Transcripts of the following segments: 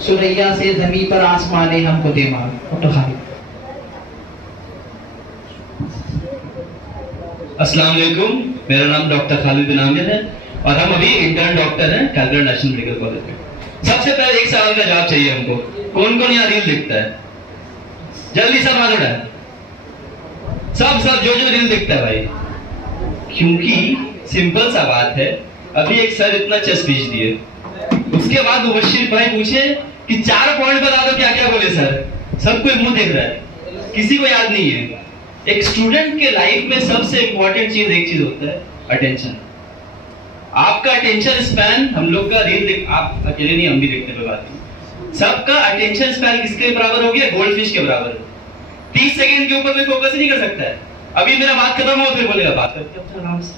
सुरैया से जमीन पर आसमाने हमको दे मार। तो खाली अस्सलाम वालेकुम, मेरा नाम डॉक्टर खालिद बिन आमिर है और हम अभी इंटर्न डॉक्टर हैं कैलकाटा नेशनल मेडिकल कॉलेज में। सबसे पहले एक सवाल का जवाब चाहिए हमको, कौन कौन यहाँ रील दिखता है? जल्दी सब हाथ उठाए, सब जो रील दिखता है भाई। क्योंकि सिंपल सा बात है, अभी एक सर इतना चेस्ट खींच दिए, उसके बाद मुबश्शिर भाई पूछे कि 4 पॉइंट बता दो क्या क्या बोले सर। सबको मुंह देख रहा है, किसी को याद नहीं है। एक स्टूडेंट के लाइफ में सबसे इंपॉर्टेंट चीज एक चीज होता है, अटेंशन। आपका अटेंशन स्पैन, हम लोग का रील आप अकेले नहीं, हम भी देखते हैं बात नहीं। सबका अटेंशन स्पैन किसके बराबर हो गया? गोल्ड फिश के बराबर। 30 सेकंड के ऊपर कोई फोकस नहीं कर सकता है। अभी मेरा बात खत्म हो फिर बोलेगा बात करते अपना आराम से,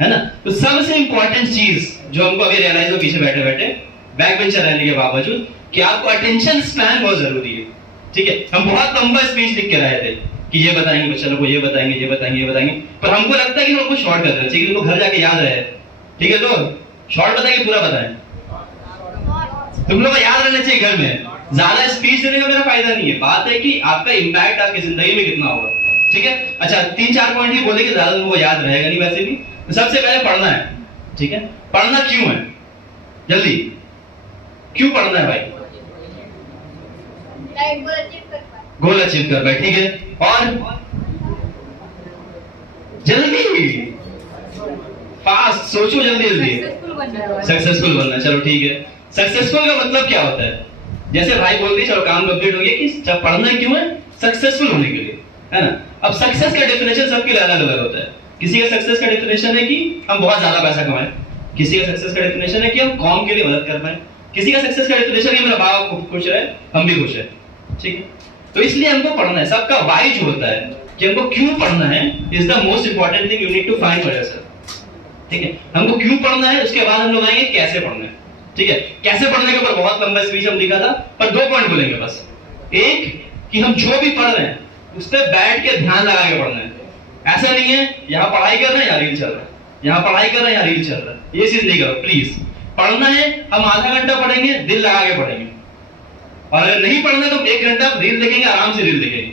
है ना? तो सबसे इंपॉर्टेंट चीज जो हमको अभी रियलाइज हो पीछे बैठे बैठे, बैक बेंचर रहने के बावजूद, कि आपको अटेंशन स्पैन बहुत जरूरी है। ठीक है, हम बहुत लंबा स्पीच लिख के रहे थे कि ये बताएंगे बच्चों को, ये बताएंगे, ये बताएंगे, ये बताएंगे, पर हमको लगता है कि हमको शॉर्ट कर देना चाहिए, कि उनको घर जाके याद रहे। ठीक है, तो शॉर्ट बताएंगे, पूरा बताएं। तुम लोग को याद रहना चाहिए घर में। ज्यादा स्पीच देने का मेरा फायदा नहीं है, बात है कि आपका इंपैक्ट आपकी जिंदगी में कितना होगा। ठीक है, अच्छा 3-4 पॉइंट ही बोले कि ज्यादा तुमको याद रहेगा नहीं वैसे भी। तो सबसे पहले पढ़ना है। ठीक है, पढ़ना क्यों है? जल्दी, क्यों पढ़ना है भाई? गोल अचीव कर पाए। ठीक है, और जल्दी फास्ट सोचो, जल्दी जल्दी सक्सेसफुल बनना। चलो ठीक है, सक्सेसफुल का मतलब क्या होता है? जैसे भाई बोल दिए, चलो काम कंप्लीट हो गया कि जब पढ़ना क्यों है? सक्सेसफुल होने के लिए, है ना? अब सक्सेस का डेफिनेशन सबके लिए अलग अलग होता है। किसी का सक्सेस का डेफिनेशन है कि हम बहुत ज्यादा पैसा कमाएं, किसी का सक्सेस का डेफिनेशन है कि हम कौम के लिए मदद कर पाए, किसी का सक्सेस का डेफिनेशन है मेरा बाप खुश रहे, हम भी खुश है। ठीक है, तो इसलिए हमको पढ़ना है। सबका वाई जो होता है कि हमको क्यों पढ़ना है, is the most important thing you need to find for yourself. ठीक है, हमको क्यों पढ़ना है, उसके बाद हम लोग आएंगे कैसे पढ़ना है। ठीक है, कैसे पढ़ने के ऊपर बहुत लंबा स्पीच हम दिखा था, पर 2 पॉइंट बोलेंगे बस। एक कि हम जो भी पढ़ रहे हैं उस पर बैठ के ध्यान लगा के पढ़ना है। ऐसा नहीं है यहाँ पढ़ाई कर रहे हैं या रील चल रहा है, यहाँ पढ़ाई कर रहे हैं या रील चल रहा है, ये चीज नहीं करो प्लीज। पढ़ना है, हम आधा घंटा पढ़ेंगे, दिल लगा के पढ़ेंगे, और अगर नहीं पढ़ना तो 1 घंटा रील देखेंगे, आराम से रील देखेंगे।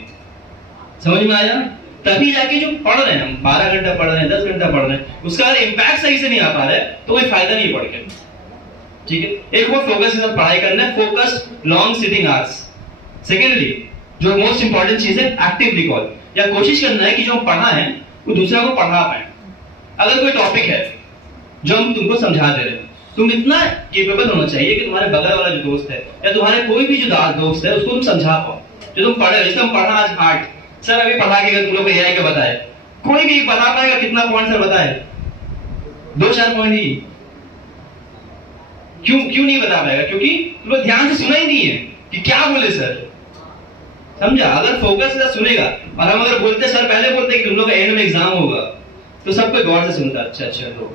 समझ में आया? तभी जाके जो पढ़ रहे हैं, हम 12 घंटा पढ़ रहे हैं, 10 घंटा पढ़ रहे हैं, उसका इंपैक्ट सही से नहीं आ पा रहा है तो कोई फायदा नहीं पढ़ के। ठीक है, एक वो फोकस के साथ पढ़ाई करना है, focused long sitting hours. Secondly जो मोस्ट इंपॉर्टेंट चीज है, एक्टिव रिकॉल, या कोशिश करना है कि जो हम पढ़ा है वो दूसरा को पढ़ा पाए। अगर कोई टॉपिक है जो हम तुमको समझा दे रहे हैं, तुम इतना केपेबल होना चाहिए कि तुम्हारे बगल वाला जो दोस्त है या तुम्हारे कोई भी जो दोस्त है उसको तुम समझा पाओ। जो तुम पढ़े, जैसे हम पढ़ा आज 8, सर अभी पढ़ा के तुम लोग को एआई का बताए, कोई भी बता पाएगा कितना पॉइंट सर बताए? 2-4 पॉइंट ही। क्यों नहीं बता पाएगा? क्योंकि तुम लोग ध्यान से सुना ही नहीं है कि क्या बोले सर। समझा? अगर फोकस से सुनेगा, और हम अगर बोलते, सर पहले बोलते कि तुम लोग का एंड में एग्जाम होगा, तो सब कोई गौर से सुनता। अच्छा तो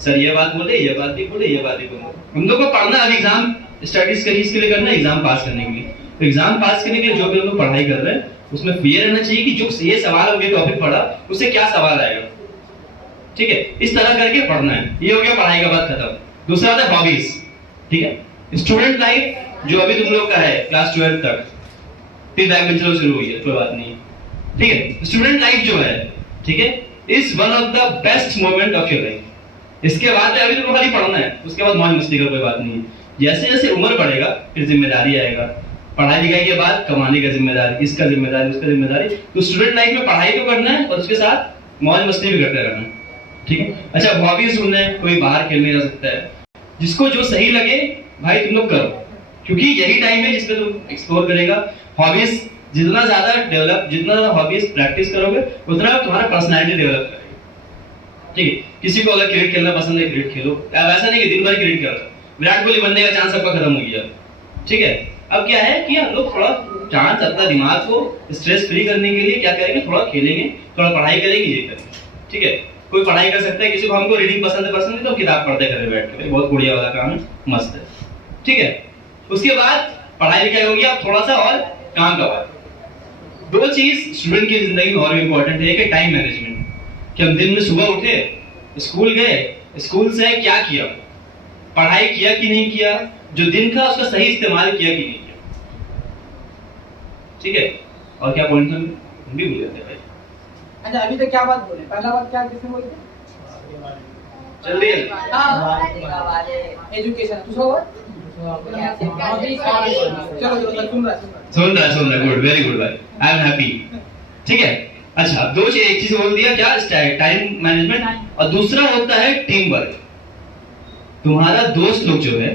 सर ये बात बोले, ये बात भी बोले, ये बात भी बोले। हम लोग को पढ़ना, अब एग्जाम स्टडीज के लिए करना है, एग्जाम पास करने के लिए। तो एग्जाम पास करने के लिए जो भी हम लोग पढ़ाई कर रहे हैं उसमें ये रहना चाहिए कि जो ये सवाल हमने टॉपिक पढ़ा उससे क्या सवाल आएगा। ठीक है, इस तरह करके पढ़ना है। ये हो गया पढ़ाई का बात खत्म। दूसरा आता है हॉबीज। ठीक है, स्टूडेंट लाइफ जो अभी तुम लोग का है क्लास 12 तक, फिर बैक बेंचर शुरू हुई है, कोई बात नहीं। ठीक है, स्टूडेंट लाइफ जो है, ठीक है, is one of the best moment of your life. इसके बाद अभी तुमको खाली पढ़ना है, उसके बाद मौज मस्ती का कोई बात नहीं है। जैसे जैसे उम्र बढ़ेगा फिर जिम्मेदारी आएगा, पढ़ाई लिखाई के बाद कमाने का जिम्मेदारी, इसका जिम्मेदारी, उसका जिम्मेदारी। तो स्टूडेंट लाइफ में पढ़ाई तो करना है और उसके साथ मौज मस्ती भी करते रहना है। ठीक है, अच्छा हॉबीज ढूंढना है, कोई बाहर खेलने जा सकता है, जिसको जो सही लगे भाई तुम लोग करो, क्योंकि यही टाइम है जिसमें तुम एक्सप्लोर करेगा। हॉबीज जितना ज्यादा डेवलप, जितना ज्यादा हॉबीज प्रैक्टिस करोगे उतना तुम्हारा पर्सनैलिटी डेवलप करेगा। ठीक है, किसी को अगर क्रिकेट खेलना पसंद है क्रिकेट खेलो, वैसा नहीं कि दिन भर क्रिकेट खेलो, विराट कोहली बनने का चांस सबका खत्म हो गया। ठीक है, अब क्या है कि हम लोग थोड़ा चांस अपना दिमाग को स्ट्रेस फ्री करने के लिए क्या करेंगे, थोड़ा खेलेंगे, थोड़ा पढ़ाई करेंगे, ये करेंगे। ठीक है, कोई पढ़ाई कर सकता है, किसी को हमको रीडिंग पसंद है तो किताब पढ़ते घर बैठ के, बहुत बढ़िया वाला काम है, मस्त है। ठीक है, उसके बाद पढ़ाई लिखाई हो गया, थोड़ा सा और काम का बात। 2 चीज स्टूडेंट की जिंदगी में और भी इंपॉर्टेंट है, कि टाइम मैनेजमेंट, कि हम दिन में सुबह उठे, स्कूल गए, स्कूल से क्या किया, पढ़ाई किया कि नहीं किया, जो दिन का उसका सही इस्तेमाल किया कि नहीं किया। ठीक है, और क्या पॉइंट हम भी भूल जाते भाई। अच्छा अभी तक क्या बात बोले, पहला बात क्या किसने बोली थी? जल्दी एजुकेशन दूसरा बात चलो सुन रहा गुड, वेरी गुड भाई, आई एम हैप्पी। ठीक है, अच्छा दो चीज, एक चीज बोल दिया क्या, टाइम मैनेजमेंट, और दूसरा होता है टीम वर्क। तुम्हारा दोस्त लोग जो है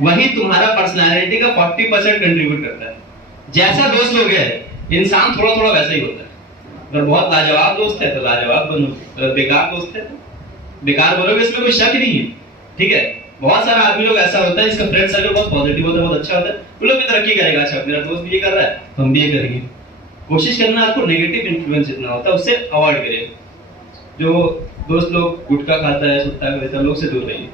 वही तुम्हारा पर्सनालिटी का 40% कंट्रीब्यूट करता है। जैसा दोस्त लोग है इंसान थोड़ा थोड़ा वैसा ही होता है। अगर बहुत लाजवाब दोस्त है तो लाजवाब बनो, अगर बेकार दोस्त है तो बेकार बनोगे, इसमें कोई शक नहीं है। ठीक है, बहुत सारा आदमी लोग ऐसा होता है इसका फ्रेंड सर्कल बहुत पॉजिटिव होता है, बहुत अच्छा होता है, वो लोग भी तरक्की करेगा। अच्छा मेरा दोस्त भी ये कर रहा है तो हम भी ये करेंगे। कोशिश करना आपको नेगेटिव इन्फ्लुएंस जितना होता है उससे अवॉइड करिए। जो दोस्त लोग गुटखा खाता है, सुट्टा खाता है, लोग से दूर रहिए।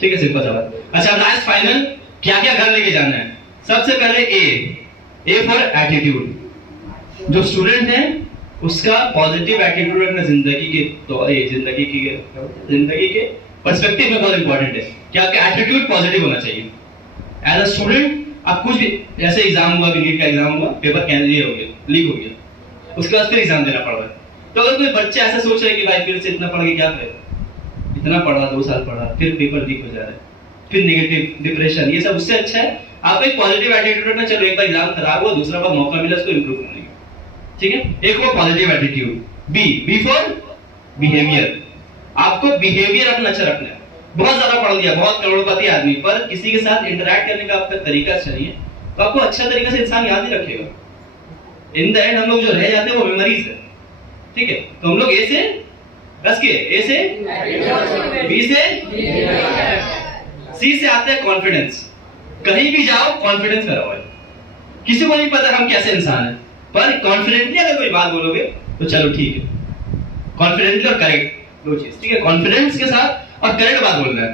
ठीक है, सिंपल सा बात। अच्छा लास्ट फाइनल, क्या क्या घर लेके जाना है? सबसे पहले ए फॉर एटीट्यूड। जो स्टूडेंट है उसका पॉजिटिव एटीट्यूड रखना जिंदगी के जिंदगी के पर्सपेक्टिव में बहुत इंपॉर्टेंट है कि आपका एटीट्यूड पॉजिटिव होना चाहिए। एज अ स्टूडेंट आप कुछ भी, जैसे एग्जाम हुआ, नीट का एग्जाम हुआ, पेपर कैंसिल हो गया, लीक हो गया, उसके बाद फिर एग्जाम देना पड़ रहा है। तो अगर कोई बच्चा ऐसा सोच रहा है कि भाई फिर से इतना पढ़ के क्या करेगा, इतना पढ़ा, 2 साल पढ़ा, फिर पेपर लीक हो जा रहा है, फिर नेगेटिव डिप्रेशन, ये सब उससे अच्छा है आप एक पॉजिटिव एटीट्यूड रखना। चलो एक बार एग्जाम खराब हुआ, दूसरा बार मौका मिला उसको इंप्रूव करने का। ठीक है, एक वो positive attitude. B for behaviour. आपको बिहेवियर अपना अच्छा रखना है। बहुत ज्यादा पढ़ लिया, बहुत करोड़पति आदमी, पर किसी के साथ इंटरैक्ट करने का आपका तरीका अच्छा नहीं है, तो आपको अच्छा तरीका से इंसान याद ही रखेगा। इन द एंड हम लोग जो रह जाते हैं वो मेमोरीज है। ठीक है, तो हम लोग ए से रस के, ए से, बी से, सी से आते हैं कॉन्फिडेंस। कहीं भी जाओ कॉन्फिडेंस में रहो। किसी को नहीं पता हम कैसे इंसान हैं, पर कॉन्फिडेंटली अगर कोई बात बोलोगे तो चलो ठीक है। कॉन्फिडेंटली और करेक्ट दो चीज। ठीक है, कॉन्फिडेंस के साथ और करेक्ट बात बोलना है।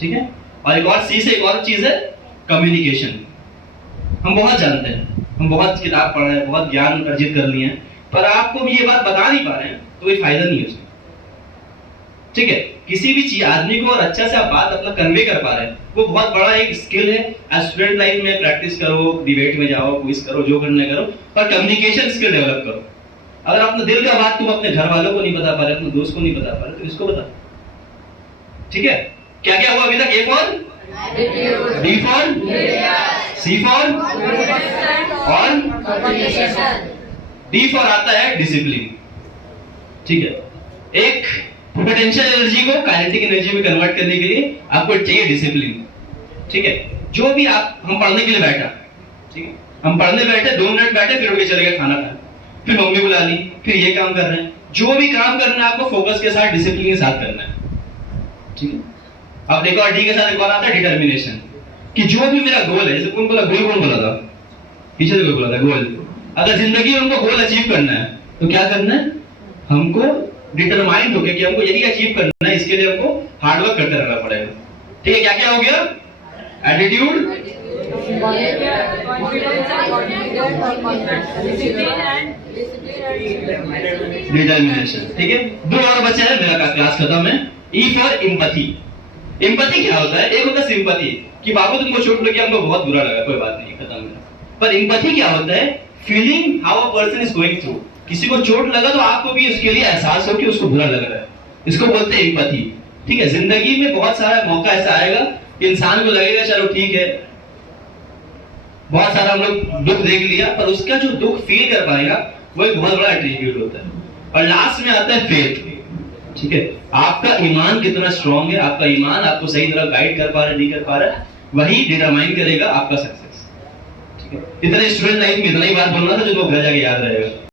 ठीक है, और एक और सी से एक और चीज है कम्युनिकेशन। हम बहुत जानते हैं, हम बहुत किताब पढ़ रहे हैं, बहुत ज्ञान अर्जित कर लिए हैं, पर आपको भी ये बात बता नहीं पा रहे हैं तो कोई फायदा नहीं है उसमें। ठीक है, किसी भी चीज आदमी को और अच्छा से आप बात अपना कन्वे कर पा रहे हैं, वो बहुत बड़ा एक स्किल है। एज स्टूडेंट लाइफ में प्रैक्टिस करो, डिबेट में जाओ, क्विज करो, जो करना करो, पर कम्युनिकेशन स्किल डेवलप करो। अगर अपने दिल का बात तुम अपने घर वालों को नहीं बता पा रहे, अपने दोस्त को नहीं बता पा रहे, तो इसको बता। ठीक है, क्या क्या हुआ अभी तक? A for, B for, C for, और डी फॉर आता है डिसिप्लिन। ठीक है, एक पोटेंशियल एनर्जी को काइनेटिक एनर्जी में कन्वर्ट करने के लिए आपको चाहिए डिसिप्लिन। ठीक है, जो भी हम पढ़ने के लिए बैठा, ठीक है, हम पढ़ने बैठे, 2 मिनट बैठे, फिर उठ के चले गए खाना खाने, फिर मम्मी बुला ली, फिर ये काम कर रहे हैं। जो भी काम करना है आपको फोकस के साथ, डिसिप्लिन के साथ करना है। ठीक है, अब देखो डी के साथ एक और आता है डिटर्मिनेशन, कि जो भी मेरा गोल है, जैसे कौन बोला था, पीछे से कोई बोला था गोल। अगर जिंदगी में हमको गोल अचीव करना है तो क्या करना है? हमको डिटरमाइंड होके कि हमको यदि अचीव करना है, इसके लिए हमको हार्डवर्क करते रहना पड़ेगा। ठीक है, क्या क्या हो गया? Attitude, determination. ठीक है, 2 और बचे हैं, मेरा क्लास खत्म है। E for empathy. एम्पैथी क्या होता है? एक होता है सिंपैथी, कि बाबू तुमको चोट लगी, हमको बहुत बुरा लगा, कोई बात नहीं, खत्म है। पर एम्पैथी क्या होता है? Feeling how a person is going through. किसी को चोट लगा तो आपको भी उसके लिए एहसास हो कि उसको बुरा लग रहा है, इसको बोलते हैं एम्पैथी। ठीक है, जिंदगी में बहुत सारा मौका ऐसा आएगा कि इंसान को लगेगा चलो ठीक है, बहुत सारा हम लोग दुख देख लिया, पर उसका जो दुख फील कर पाएगा वो एक बहुत बड़ा एट्रीब्यूट होता है। और लास्ट में आता है फेथ। ठीक है, आपका ईमान कितना स्ट्रांग है, आपका ईमान आपको सही तरह गाइड कर पा रहा है, नहीं कर पा रहा है, वही डिटरमाइन करेगा आपका सक्सेस। ठीक है, इतने स्टूडेंट लाइफ में इतना ही बात बोलना था जो लोग घर जाके याद रहेगा।